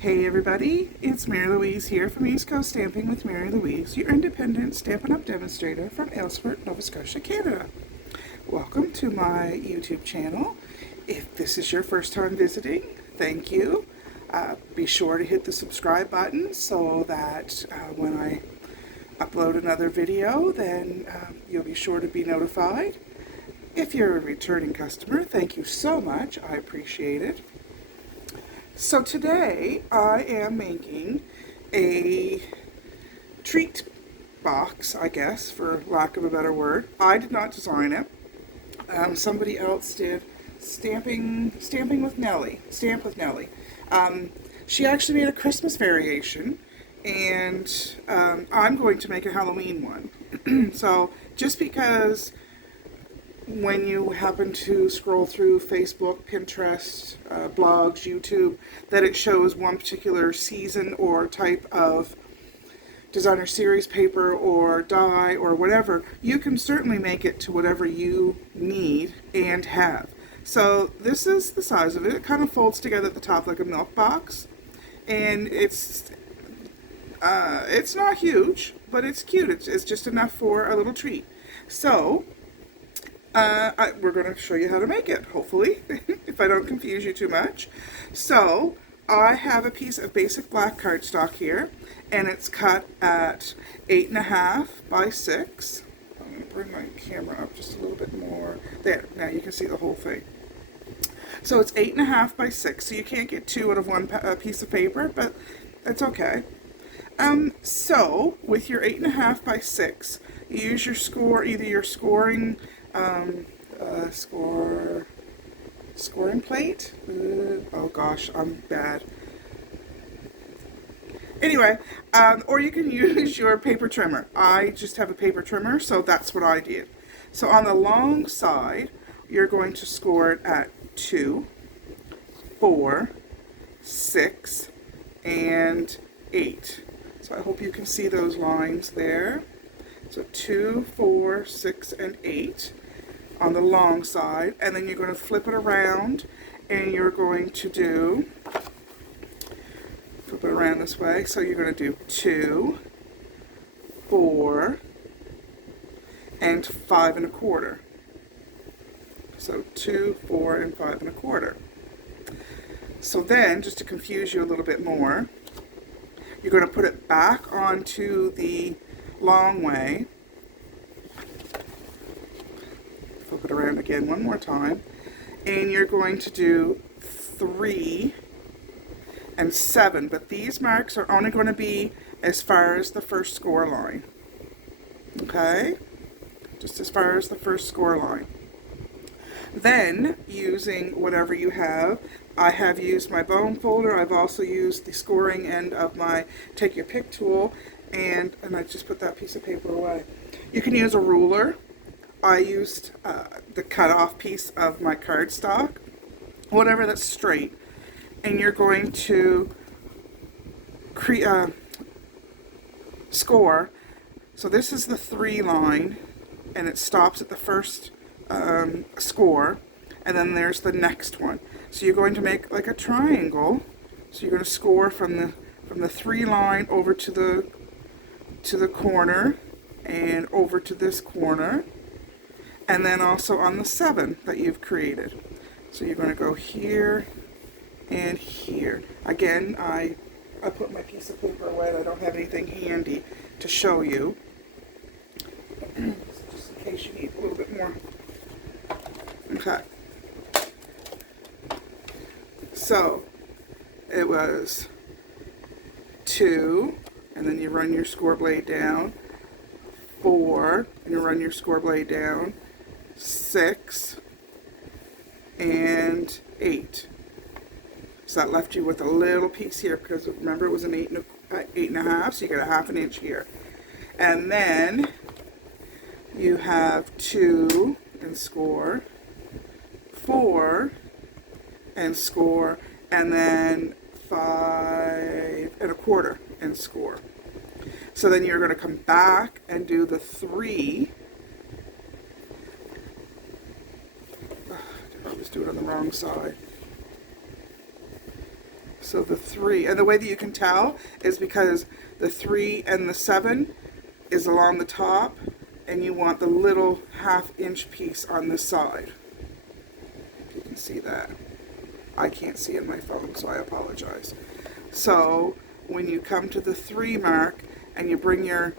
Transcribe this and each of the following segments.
Hey everybody, it's Mary Louise here from East Coast Stamping with Mary Louise, your independent Stampin' Up! Demonstrator from Aylesford, Nova Scotia, Canada. Welcome to my YouTube channel. If this is your first time visiting, thank you. Be sure to hit the subscribe button so that when I upload another video, then you'll be sure to be notified. If you're a returning customer, thank you so much. I appreciate it. So today I am making a treat box, I guess, for lack of a better word. I did not design it. Somebody else did. Stamping with Nellie. Stamp with Nellie. She actually made a Christmas variation, and I'm going to make a Halloween one. So just because when you happen to scroll through Facebook, Pinterest, blogs, YouTube, that it shows one particular season or type of designer series paper or die or whatever, you can certainly make it to whatever you need and have. So this is the size of it. It kind of folds together at the top like a milk box, and it's not huge, but it's cute. It's just enough for a little treat. So we're going to show you how to make it, hopefully, if I don't confuse you too much. So I have a piece of basic black cardstock here, and it's cut at 8.5 by 6. I'm going to bring my camera up just a little bit more. There, now you can see the whole thing. So it's 8.5 by 6, so you can't get two out of one piece of paper, but that's okay. So with your 8.5 by 6, you use your either your scoring scoring plate. Oh gosh, I'm bad. Anyway, or you can use your paper trimmer. I just have a paper trimmer, so that's what I did. So on the long side, you're going to score it at 2, 4, 6, and 8. So I hope you can see those lines there. So 2, 4, 6, and 8 on the long side, and then you're going to flip it around, and you're going to flip it around this way. So you're going to do 2, 4, and 5 1/4. So 2, 4, and 5 1/4. So then, just to confuse you a little bit more, you're going to put it back onto the long way. Flip it around again one more time, and you're going to do 3 and 7, but these marks are only going to be as far as the first score line. Okay, just as far as the first score line. Then, using whatever you have, I have used my bone folder. I've also used the scoring end of my take your pick tool, and I just put that piece of paper away. You can use a ruler. I used the cut-off piece of my cardstock, whatever that's straight, and you're going to score. So this is the 3 line, and it stops at the first score, and then there's the next one. So you're going to make like a triangle. So you're going to score from the 3 line over to the corner and over to this corner, and then also on the 7 that you've created. So you're going to go here and here. Again, I put my piece of paper away. I don't have anything handy to show you, just in case you need a little bit more. Okay. So it was 2, and then you run your score blade down, 4, and you run your score blade down, 6, and 8. So that left you with a little piece here, because remember it was an 8.5, so you got a 1/2 inch here. And then you have 2 and score, 4 and score, and then 5 1/4 and score. So then you're going to come back and do the 3. I always do it on the wrong side. So the 3, and the way that you can tell is because the 3 and the 7 is along the top, and you want the little 1/2 inch piece on the side. If you can see that. I can't see in my phone, so I apologize. So when you come to the 3 mark and you bring your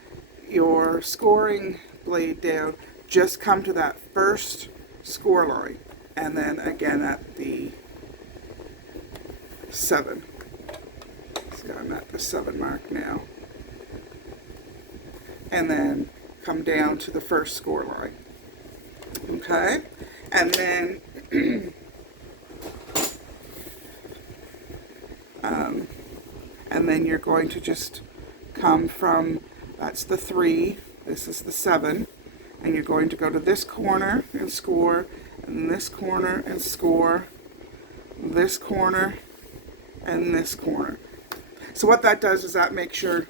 scoring blade down, just come to that first score line, and then again at the 7. See, I'm at the 7 mark now. And then come down to the first score line. Okay? And then you're going to just come from, that's the 3, this is the 7, and you're going to go to this corner and score, and this corner and score, this corner and this corner. So what that does is that makes your,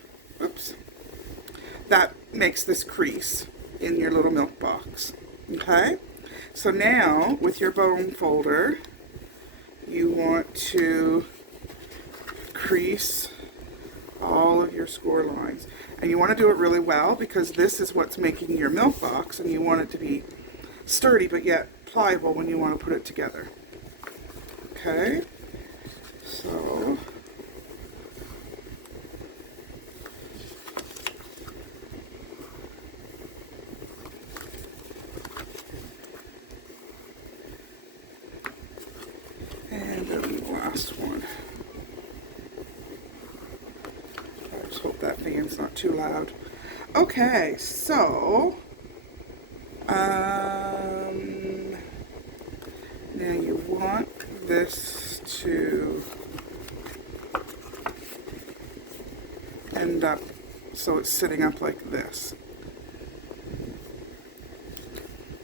that makes this crease in your little milk box. Okay? So now with your bone folder, you want to crease all of your score lines. And you want to do it really well because this is what's making your milk box, and you want it to be sturdy but yet pliable when you want to put it together. Okay? So and then the last one. I just hope that fan's not too loud. Okay, so now you want this to end up so it's sitting up like this.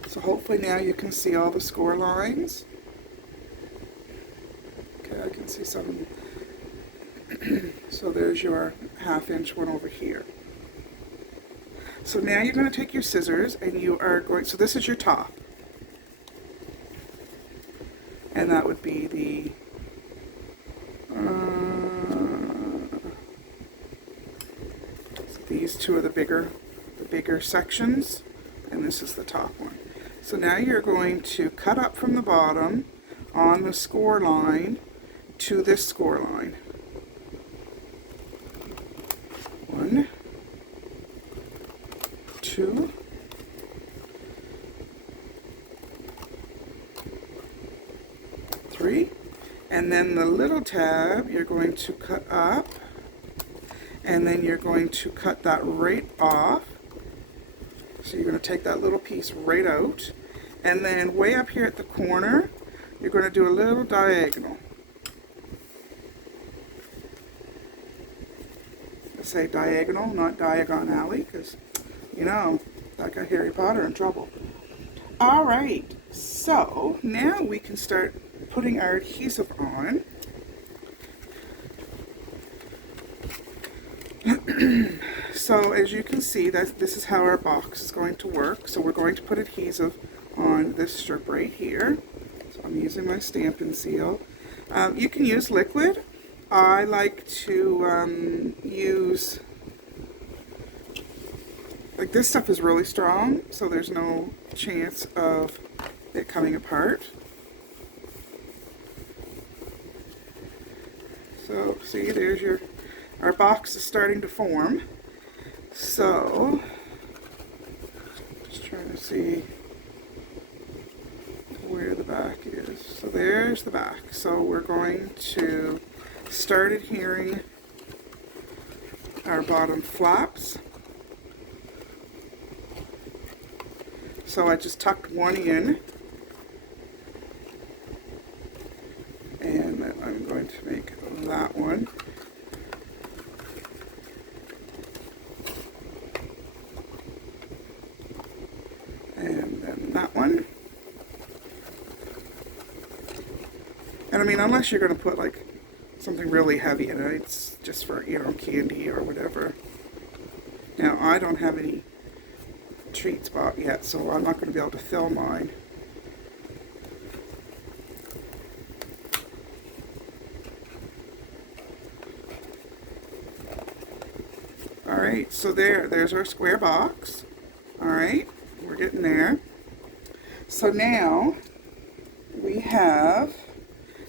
So hopefully now you can see all the score lines. Okay, I can see some. So there's your 1/2 inch one over here. So now you're going to take your scissors and you are going, so this is your top. And that would be the, so these two are the bigger sections, and this is the top one. So now you're going to cut up from the bottom on the score line to this score line. 1, 2, 3, and then the little tab you're going to cut up, and then you're going to cut that right off. So you're going to take that little piece right out, and then way up here at the corner you're going to do a little diagonal. I say diagonal, not Diagon Alley, because you know that got Harry Potter in trouble. Alright, so now we can start putting our adhesive on. So as you can see, this is how our box is going to work. So we're going to put adhesive on this strip right here. So I'm using my Stampin' seal. You can use liquid. I like to use, like, this stuff is really strong, so there's no chance of it coming apart. So see, there's our box is starting to form. So just trying to see where the back is. So there's the back. So we're going to start adhering our bottom flaps. So I just tucked one in, and then I'm going to make that one. And then that one. And I mean, unless you're going to put like something really heavy in it, it's just for, you know, candy or whatever. Now, I don't have any treats bought yet, so I'm not going to be able to fill mine. All right, so there's our square box. All right, we're getting there. So now we have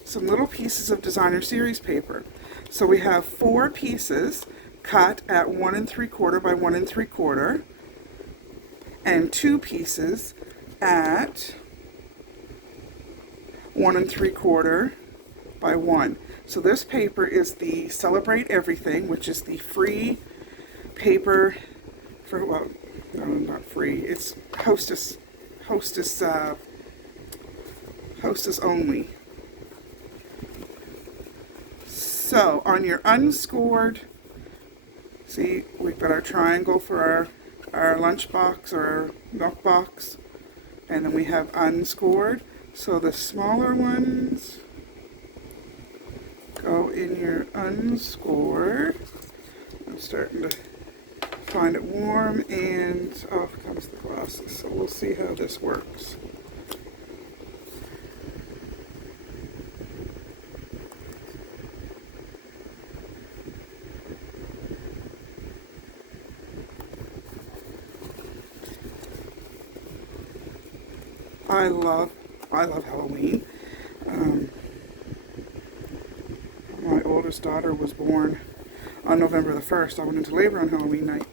some little pieces of designer series paper. So we have 4 pieces cut at 1 3/4 by 1 3/4, and 2 pieces at 1 3/4 by 1. So this paper is the Celebrate Everything, which is the free paper for, well, no, not free. It's hostess only. So on your unscored, see, we've got our triangle for our lunch box or our milk box, and then we have unscored. So the smaller ones go in your unscored. I'm starting to find it warm, and off comes the glasses. So we'll see how this works. I love Halloween. My oldest daughter was born on November the 1st. I went into labor on Halloween night.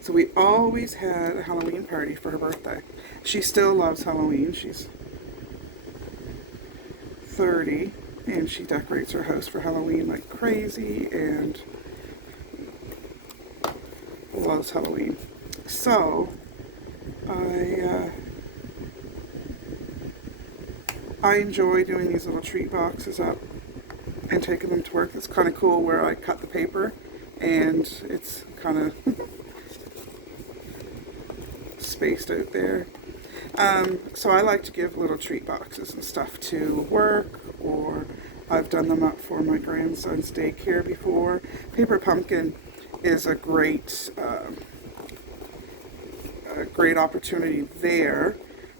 So we always had a Halloween party for her birthday. She still loves Halloween. She's 30, and she decorates her house for Halloween like crazy and loves Halloween. So I enjoy doing these little treat boxes up and taking them to work. It's kind of cool where I cut the paper and it's kind of spaced out there. So I like to give little treat boxes and stuff to work, or I've done them up for my grandson's daycare before. Paper Pumpkin is a great opportunity there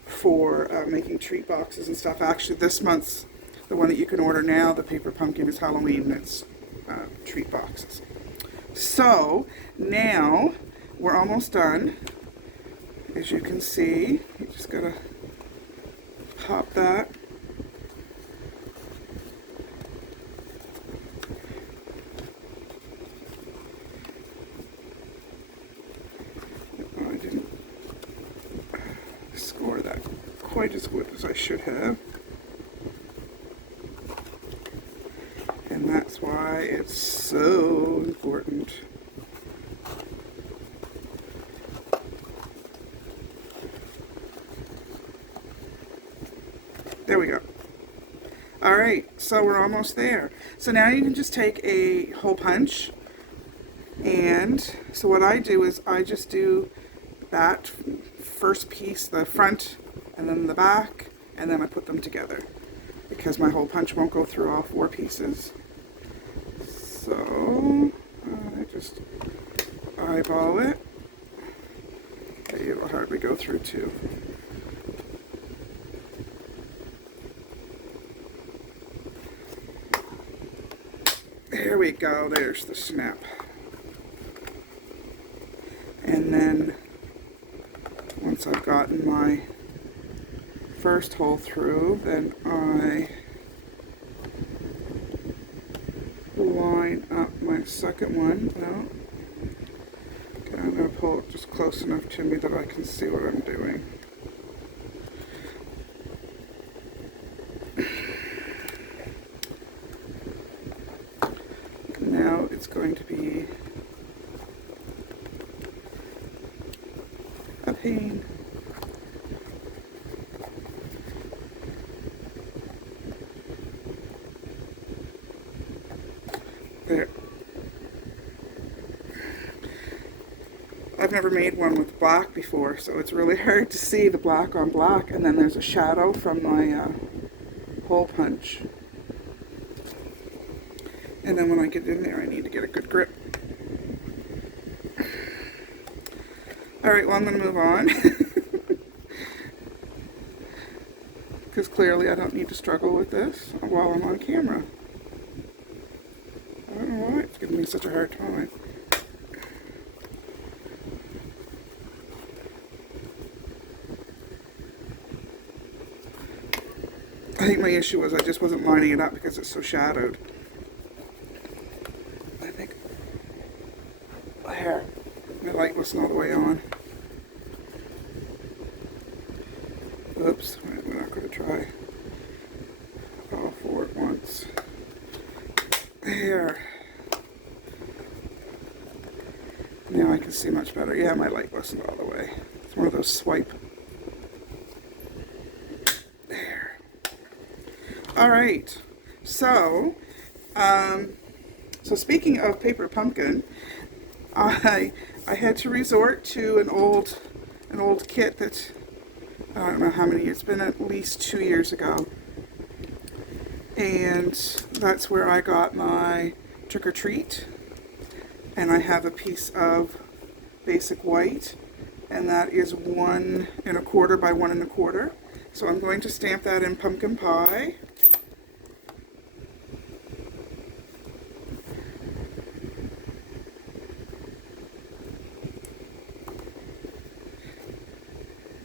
for making treat boxes and stuff. Actually, this month's, the one that you can order now, the Paper Pumpkin, is Halloween. It's treat boxes. So now we're almost done. As you can see, you just gotta pop that. Oh, I didn't score that quite as good as I should have. And that's why it's so important. There we go. All right, so we're almost there. So now you can just take a hole punch, and so what I do is I just do that first piece, the front, and then the back, and then I put them together because my hole punch won't go through all 4 pieces. So I just eyeball it. Okay, it'll hardly go through 2. There we go, there's the snap. And then once I've gotten my first hole through, then I line up my second one. No. Okay, I'm going to pull it just close enough to me that I can see what I'm doing. Now it's going to be a pain. There. I've never made one with black before, so it's really hard to see the black on black, and then there's a shadow from my hole punch. And then when I get in there, I need to get a good grip. Alright, well, I'm going to move on. Because clearly I don't need to struggle with this while I'm on camera. I don't know why it's giving me such a hard time. I think my issue was I just wasn't lining it up because it's so shadowed. I think, there, my light wasn't all the way on. Oops, we're not going to try all four at once. There. Now I can see much better. Yeah, my light wasn't all the way. It's one of those swipe. There. All right. So, so speaking of paper pumpkin, I had to resort to an old kit that I don't know how many. It's been at least 2 years ago, and that's where I got my trick or treat. And I have a piece of basic white, and that is 1 1/4 by 1 1/4. So I'm going to stamp that in pumpkin pie.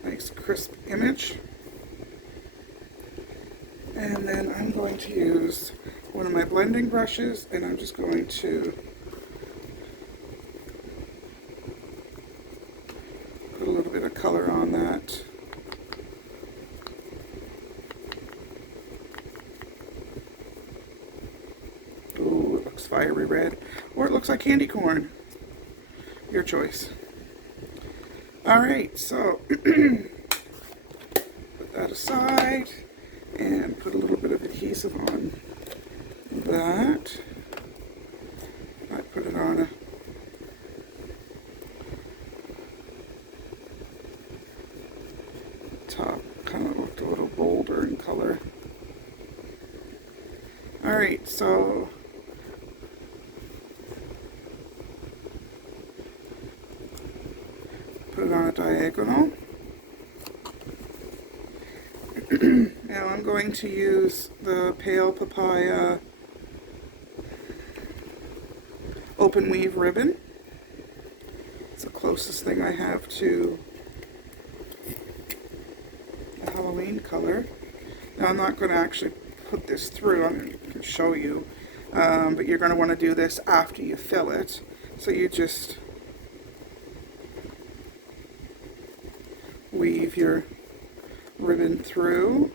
Nice crisp image. And then I'm going to use one of my blending brushes, and I'm just going to put a little bit of color on that. Ooh, it looks fiery red. Or it looks like candy corn. Your choice. Alright, so put that aside and put a little bit of adhesive on that. I put it on a top, kind of looked a little bolder in color. Alright, so put it on a diagonal. Now I'm going to use the Pale Papaya open weave ribbon. It's the closest thing I have to a Halloween color. Now I'm not going to actually put this through, I'm going to show you, but you're going to want to do this after you fill it. So you just weave your ribbon through.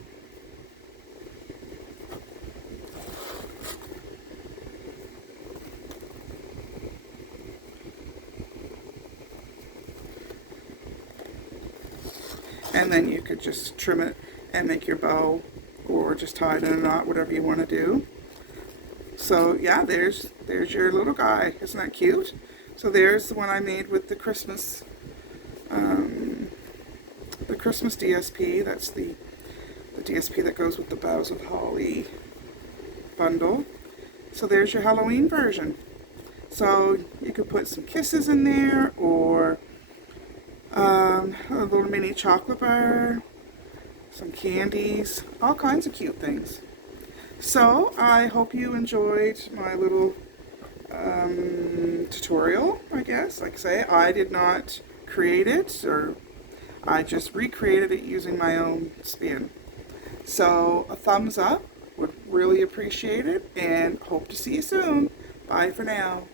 And then you could just trim it and make your bow, or just tie it in a knot, whatever you want to do. So yeah, there's your little guy. Isn't that cute? So there's the one I made with the Christmas DSP. That's the DSP that goes with the Boughs of Holly bundle. So there's your Halloween version. So you could put some kisses in there, or a little mini chocolate bar, some candies, all kinds of cute things. So I hope you enjoyed my little tutorial, I guess. Like I say, I did not create it, or I just recreated it using my own spin. So a thumbs up, would really appreciate it, and hope to see you soon. Bye for now.